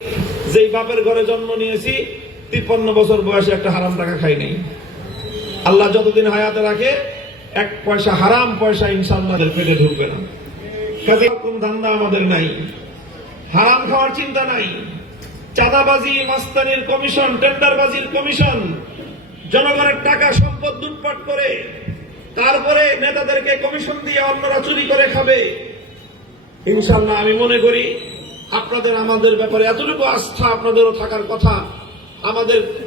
যেই বাপের ঘরে জন্ম নিয়েছি 53 বছর বয়সে একটা হারাম টাকা খাই নাই। আল্লাহ যতদিন হায়াতে রাখে এক পয়সা হারাম পয়সা ইনশাআল্লাহ পেটে ঢুকবে না। কাজে কোন ধান্দা আমাদের নাই, হারাম খাওয়ার চিন্তা নাই। চাঁদাবাজি, মাস্তানির কমিশন, টেন্ডারবাজির কমিশন, জনগণের টাকা সম্পদ লুটপাট করে তারপরে নেতাদেরকে কমিশন দিয়ে অন্যরা চুরি করে খাবে। ইনশাআল্লাহ আমি মনে করি আপনাদের আমাদের ব্যাপারে এতটুকু আস্থা আপনাদেরও থাকার কথা।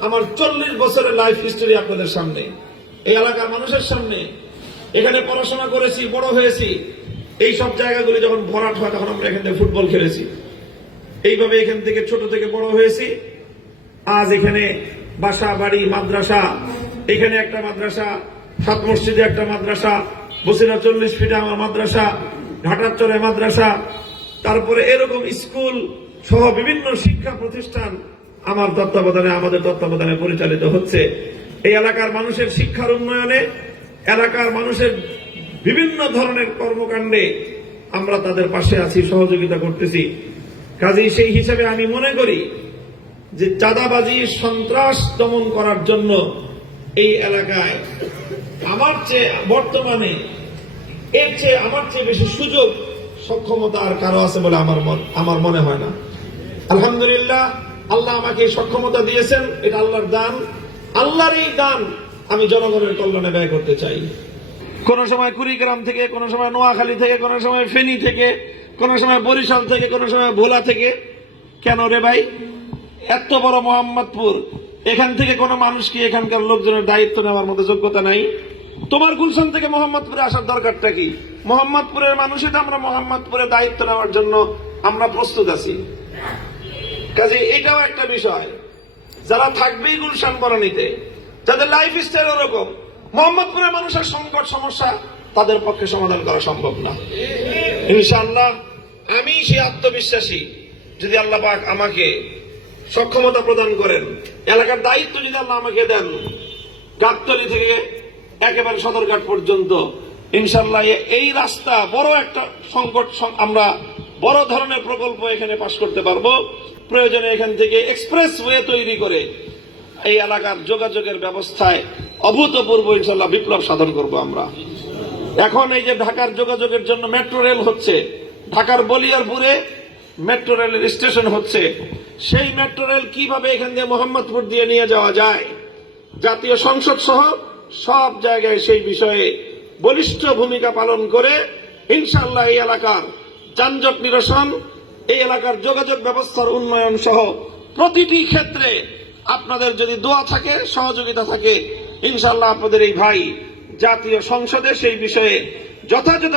আমার 40 বছরের লাইফ হিস্টোরি আপনাদের সামনে, এই এলাকার মানুষের সামনে। এখানে পড়াশোনা করেছি, বড় হয়েছি। এই সব জায়গাগুলি যখন ভরাট হয় তখন আমরা এখান থেকে ফুটবল খেলেছি। এইভাবে এখান থেকে ছোট থেকে বড় হয়েছি। আজ এখানে বাসা বাড়ি মাদ্রাসা, এখানে একটা মাদ্রাসা, সাত মসজিদে একটা মাদ্রাসা, বসিরা 40 ফিটে আমার মাদ্রাসা, ঘাটার চরে মাদ্রাসা, তারপরে এরকম স্কুল সহ বিভিন্ন শিক্ষা প্রতিষ্ঠান আমার তত্ত্বাবধানে, আমাদের তত্ত্বাবধানে পরিচালিত হচ্ছে। এই এলাকার মানুষের শিক্ষার উন্নয়নে, এলাকার মানুষের বিভিন্ন ধরনের কর্মকাণ্ডে আমরা তাদের পাশে আছি, সহযোগিতা করতেছি। কাজেই সেই হিসাবে আমি মনে করি যে চাঁদাবাজি, সন্ত্রাস দমন করার জন্য এই এলাকায় আমার চেয়ে বর্তমানে আমার চেয়ে বেশি সুযোগ সক্ষমতা আর কারো আছে বলে আমার মনে হয় না। আলহামদুলিল্লাহ, আল্লাহ আমাকে সক্ষমতা দিয়েছেন, এটা আল্লাহর দান। আল্লাহর এই দান আমি জনগণের কল্যাণে ব্যয় করতে চাই। কোন সময় কুড়িগ্রাম থেকে, কোন সময় নোয়াখালী থেকে, কোন সময় ফেনী থেকে, কোন সময় বরিশাল থেকে, কোন সময় ভোলা থেকে। কেন রে ভাই? এত বড় মোহাম্মদপুর, এখান থেকে কোন মানুষ কি এখানকার লোকজনের দায়িত্ব নেওয়ার মতো যোগ্যতা নাই? তোমার গুলশান থেকে মোহাম্মদপুরে আসার দরকারটা কি? মোহাম্মদপুরের মানুষই তো আমরা মোহাম্মদপুরে দায়িত্ব নেওয়ার জন্য আমরা প্রস্তুত আছি। কাজে এটাও একটা বিষয়। যারা থাকবেই গুলশান বনানীতে, যাদের লাইফ স্টাইল ওরকম, মোহাম্মদপুরের মানুষের সংকট সমস্যা তাদের পক্ষে সমাধান করা সম্ভব না। ইনশাআল্লাহ আমি সেই আত্মবিশ্বাসী, যদি আল্লাহ পাক আমাকে সক্ষমতা প্রদান করেন, এলাকার দায়িত্ব যদি আল্লাহ আমাকে দেন, গাবতলী থেকে একেবারে সদরঘাট পর্যন্ত ইনশাআল্লাহ এই রাস্তা বড় একটা সংকট, আমরা বড় ধরনের প্রকল্প এখানে পাশ করতে পারবো। প্রয়োজনে এখান থেকে এক্সপ্রেস ওয়ে তৈরি করে এই এলাকার যোগাযোগের ব্যবস্থায় অভূতপূর্ব ইনশাআল্লাহ বিপ্লব সাধন করব আমরা। এখন এই যে ঢাকার যোগাযোগের জন্য মেট্রো রেল হচ্ছে, ঢাকার বলিয়ারপুরে মেট্রো রেলের স্টেশন হচ্ছে, সেই মেট্রো রেল কিভাবে এখান দিয়ে মোহাম্মদপুর দিয়ে নিয়ে যাওয়া যায়, জাতীয় সংসদ সহ সব জায়গায় সেই বিষয়ে বলিষ্ঠ ভূমিকা পালন করে ইনশাআল্লাহ এই এলাকার যানজট নিরসন, এই এলাকার যোগাযোগ ব্যবস্থার উন্নয়ন সহ প্রতিটি ক্ষেত্রে আপনাদের যদি দোয়া থাকে, সহযোগিতা থাকে, ইনশাআল্লাহ আপনাদের এই ভাই জাতীয় সংসদে সেই বিষয়ে যথাযথ